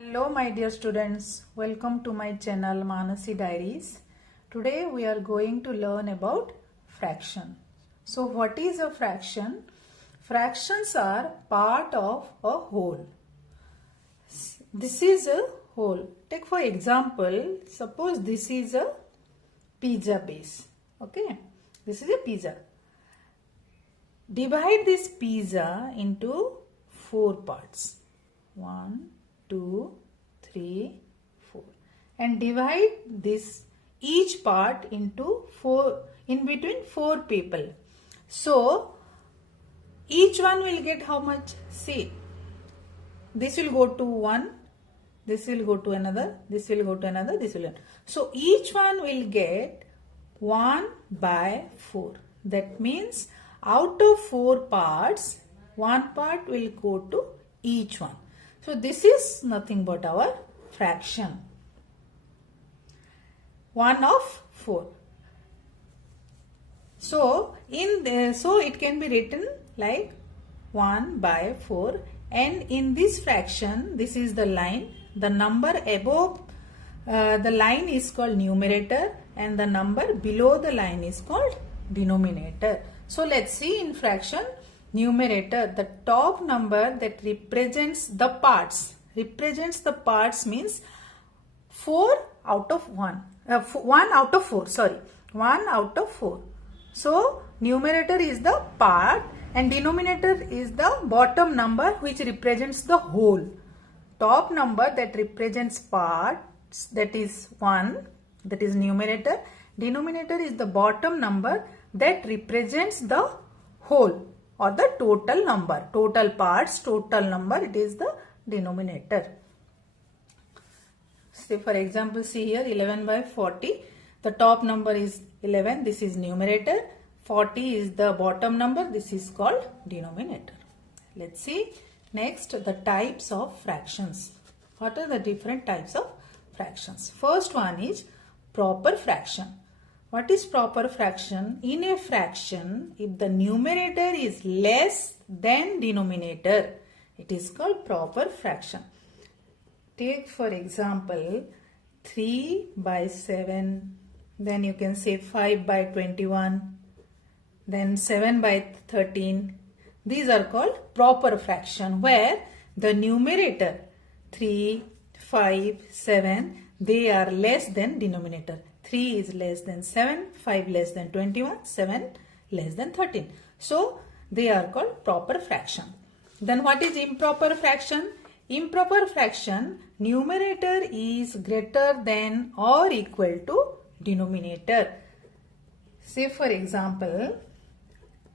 Hello my dear students, welcome to my channel Manasi Diaries. Today we are going to learn about fraction. So what is a fraction? Fractions are part of a whole. This is a whole. Take for example, suppose this is a pizza base. Okay, this is a pizza. Divide this pizza into 4 parts. 1, 2, 3, 4, and divide this each part into 4 in between 4 people. So each one will get how much? See, this will go to one, this will go to another, this will go to another, this will. So each one will get 1/4. That means out of 4 parts, 1 part will go to each one. So this is nothing but our fraction. 1 of 4. So it can be written like 1/4, and in this fraction, this is the line. The number above the line is called numerator, and the number below the line is called denominator. So let's see in fraction. Numerator, the top number that represents the parts. Represents the parts means 4 out of 1. 1 out of 4, sorry. 1 out of 4. So, numerator is the part and denominator is the bottom number which represents the whole. Top number that represents parts, that is 1, that is numerator. Denominator is the bottom number that represents the whole, or the total number, total parts, total number, it is the denominator. Say for example, see here 11/40, the top number is 11, this is numerator, 40 is the bottom number, this is called denominator. Let's see next the types of fractions. What are the different types of fractions? First one is proper fraction. What is proper fraction? In a fraction, if the numerator is less than denominator, it is called proper fraction. Take for example 3/7, then you can say 5/21, then 7/13. These are called proper fraction, where the numerator 3, 5, 7, they are less than denominator. 3 is less than 7, 5 less than 21, 7 less than 13. So, they are called proper fraction. Then what is improper fraction? Improper fraction, numerator is greater than or equal to denominator. Say for example,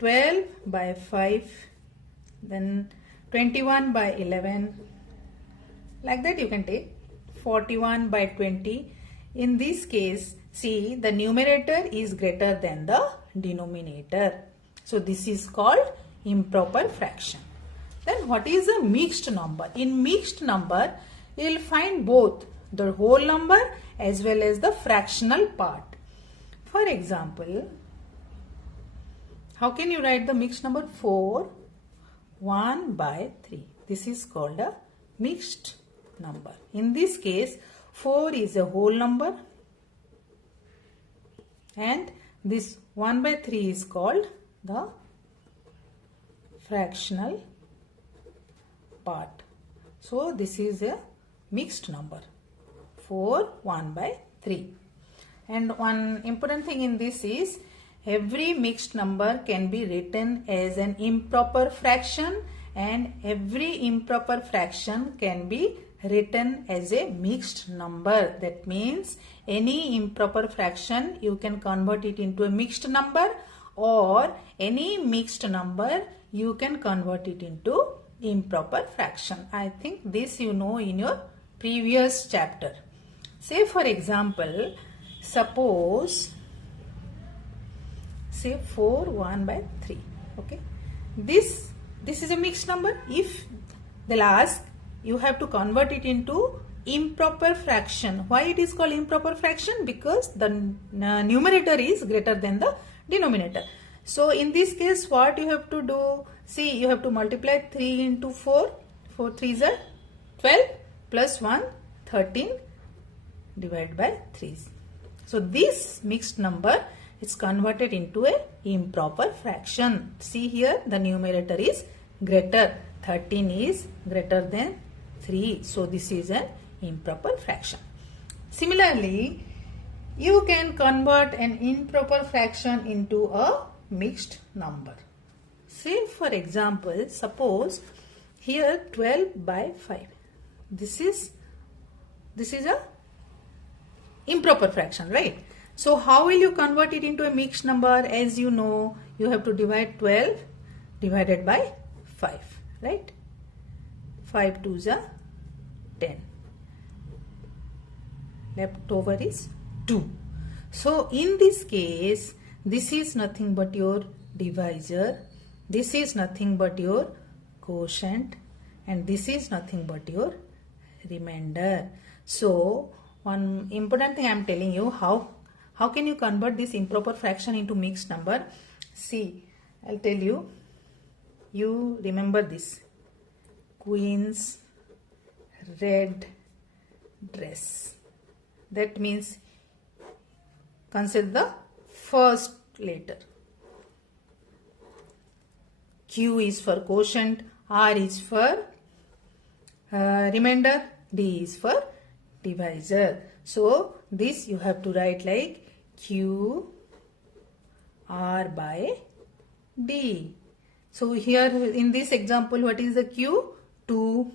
12/5, then 21/11, like that you can take 41/20. In this case, see, the numerator is greater than the denominator. So this is called improper fraction. Then what is a mixed number? In mixed number, you will find both the whole number as well as the fractional part. For example, how can you write the mixed number? 4, 1/3. This is called a mixed number. In this case, 4 is a whole number and this 1/3 is called the fractional part. So this is a mixed number, 4, 1/3. And one important thing in this is every mixed number can be written as an improper fraction, and every improper fraction can be written as a mixed number. That means any improper fraction you can convert it into a mixed number, or any mixed number you can convert it into improper fraction. I think this you know in your previous chapter. Say for example, suppose say 4, 1/3. Okay, this is a mixed number. If they'll ask, you have to convert it into improper fraction. Why it is called improper fraction? Because the numerator is greater than the denominator. So in this case, what you have to do? See, you have to multiply 3 into 4. 4 3s are 12. plus 1, 13 divided by 3. So this mixed number is converted into a improper fraction. See here, the numerator is greater. 13 is greater than 3. So this is an improper fraction. Similarly, you can convert an improper fraction into a mixed number. Say for example, suppose here 12 by 5. This is a improper fraction, right? So how will you convert it into a mixed number? As you know, you have to divide 12 divided by 5, right? 5 2s are 10. Left over is 2. So in this case, this is nothing but your divisor, this is nothing but your quotient, and this is nothing but your remainder. So one important thing I am telling you, how can you convert this improper fraction into mixed number? See, I'll tell you. You remember this: Queen's red dress. That means consider the first letter. Q is for quotient, R is for remainder, D is for divisor. So this you have to write like Q R by D. So here in this example, what is the Q? 2,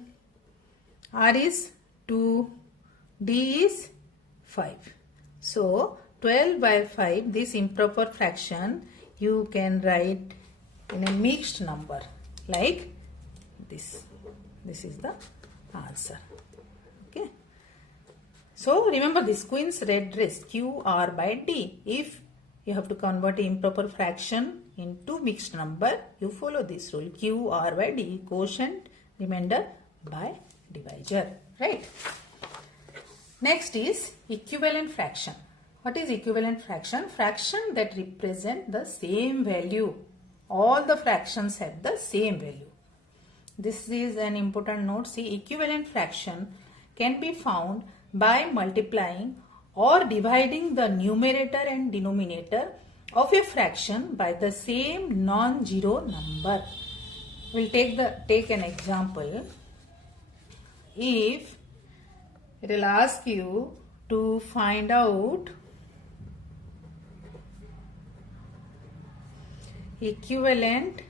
R is 2, D is 5. So 12 by 5, this improper fraction you can write in a mixed number like this. This is the answer. Okay. So remember this: Queen's red dress, Q R by D. If you have to convert an improper fraction into mixed number, you follow this rule: Q R by D, quotient, remainder by divisor, right? Next is equivalent fraction. What is equivalent fraction? Fraction that represent the same value. All the fractions have the same value. This is an important note. See, equivalent fraction can be found by multiplying or dividing the numerator and denominator of a fraction by the same non-zero number. We'll take an example. If it will ask you to find out equivalent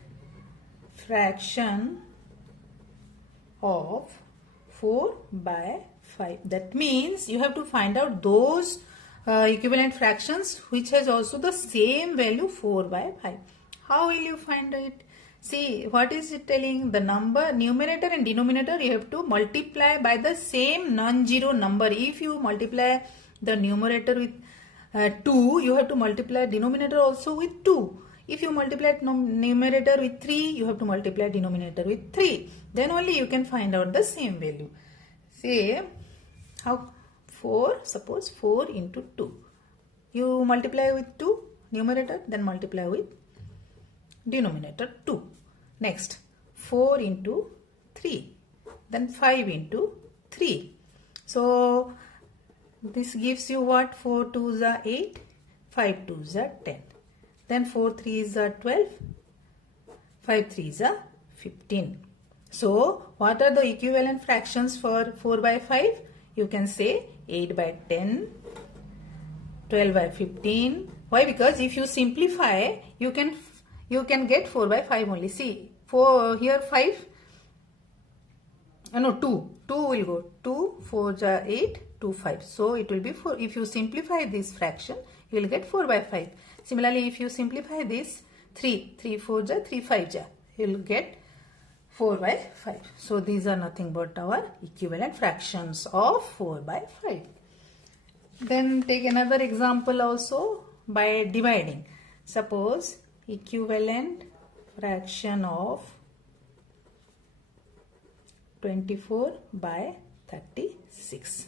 fraction of 4 by 5. That means you have to find out those equivalent fractions which has also the same value 4 by 5. How will you find it? See, what is it telling? The number, numerator and denominator, you have to multiply by the same non-zero number. If you multiply the numerator with 2, you have to multiply denominator also with 2. If you multiply numerator with 3, you have to multiply denominator with 3. Then only you can find out the same value. Say, how 4, suppose 4 into 2. You multiply with 2 numerator, then multiply with denominator 2. Next, 4 into 3, then 5 into 3. So this gives you what? 4 2s are 8, 5 2s are 10. Then 4 3s are 12, 5 3s are 15. So what are the equivalent fractions for 4 by 5? You can say 8 by 10, 12 by 15. Why? Because if you simplify, you can get 4 by 5 only. See, 4 here 5. No, 2. 2 will go. 2 4s are 8, 2 5. So it will be 4. If you simplify this fraction, you will get 4 by 5. Similarly, if you simplify this, 3 4s are 3 5s are, you will get 4 by 5. So these are nothing but our equivalent fractions of 4 by 5. Then take another example also by dividing. Suppose equivalent fraction of 24 by 36.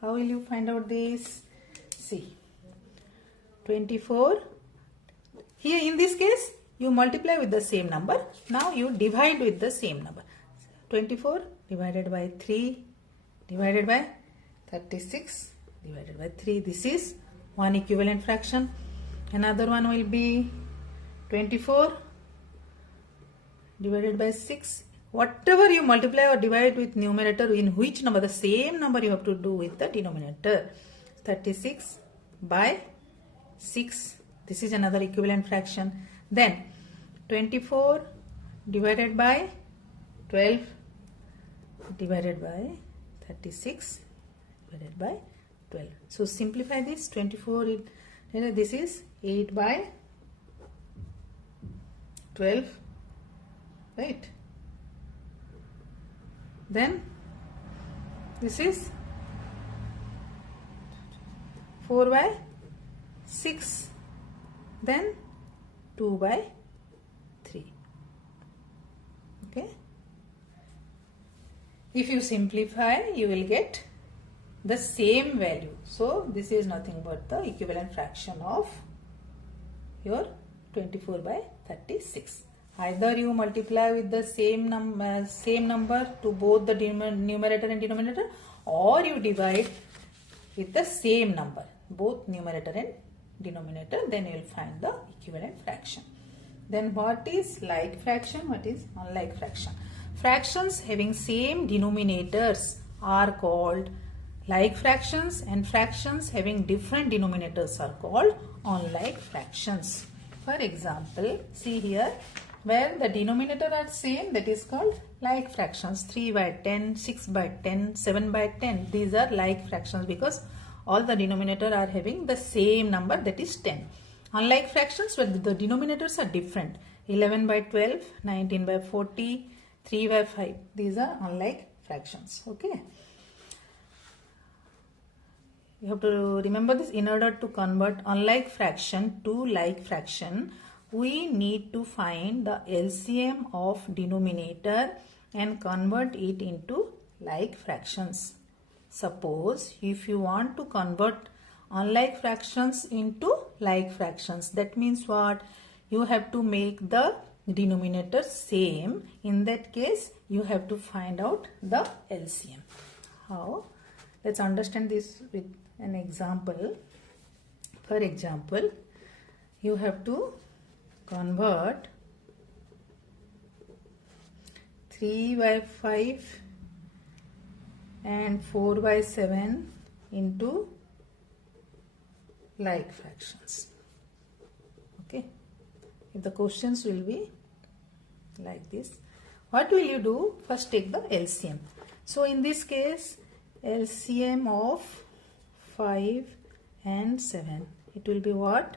How will you find out this? See, 24. Here in this case, you multiply with the same number. Now you divide with the same number. 24 divided by 3 divided by 36 divided by 3. This is one equivalent fraction. Another one will be 24 divided by 6. Whatever you multiply or divide with numerator, in which number, the same number you have to do with the denominator. 36 by 6. This is another equivalent fraction. Then 24 divided by 12 divided by 36 divided by 12. So simplify this. 24, this is 8 by 12, right? Then this is 4 by 6, then 2 by 3. Okay. If you simplify, you will get the same value. So this is nothing but the equivalent fraction of your 24 by 36. Either you multiply with the same number to both the numerator and denominator, or you divide with the same number, both numerator and denominator, then you will find the equivalent fraction. Then what is like fraction? What is unlike fraction? Fractions having same denominators are called like fractions, and fractions having different denominators are called unlike fractions. For example, see here, where the denominator are same, that is called like fractions. 3 by 10, 6 by 10, 7 by 10. These are like fractions because all the denominator are having the same number, that is 10. Unlike fractions where the denominators are different. 11 by 12, 19 by 40, 3 by 5. These are unlike fractions. Okay. You have to remember this. In order to convert unlike fraction to like fraction, we need to find the LCM of denominator and convert it into like fractions. Suppose if you want to convert unlike fractions into like fractions, that means what? You have to make the denominator same. In that case, you have to find out the LCM. How? Let's understand this with an example. For example, you have to convert 3 by 5 and 4 by 7 into like fractions. Okay. If the questions will be like this, what will you do? First take the LCM. So in this case, LCM of 5 and 7, it will be what?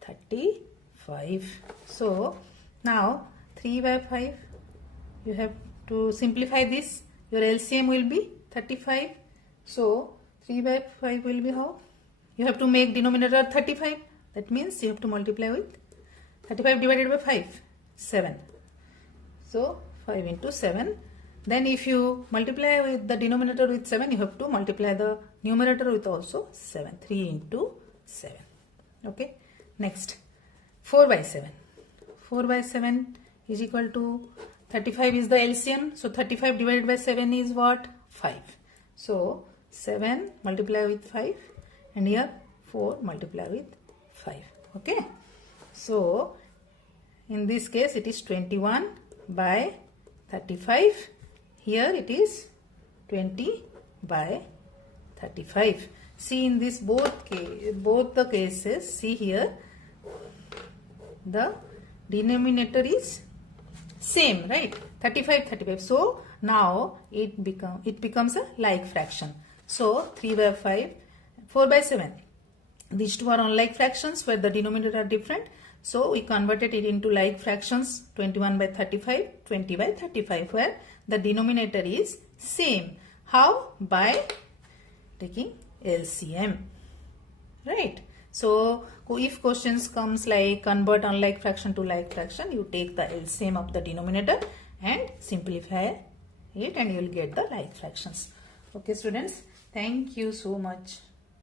35. So now 3 by 5, you have to simplify this. Your LCM will be 35. So 3 by 5 will be how? You have to make denominator 35. That means you have to multiply with 35 divided by 5, 7. So 5 into 7. Then if you multiply with the denominator with 7, you have to multiply the numerator with also 7. 3 into 7. Okay. Next, 4 by 7. 4 by 7 is equal to 35 is the LCM. So 35 divided by 7 is what? 5. So 7 multiply with 5 and here 4 multiply with 5. Okay. So in this case it is 21 by 35. Here it is 20 by 35. See in this both the cases, see here the denominator is same, right? 35, 35. So now it becomes a like fraction. So 3 by 5, 4 by 7. These two are unlike fractions where the denominator are different. So we converted it into like fractions. 21 by 35, 20 by 35, where the denominator is same. How? By taking LCM, right? So if questions comes like convert unlike fraction to like fraction, you take the LCM of the denominator and simplify it and you will get the like fractions. Okay students, thank you so much.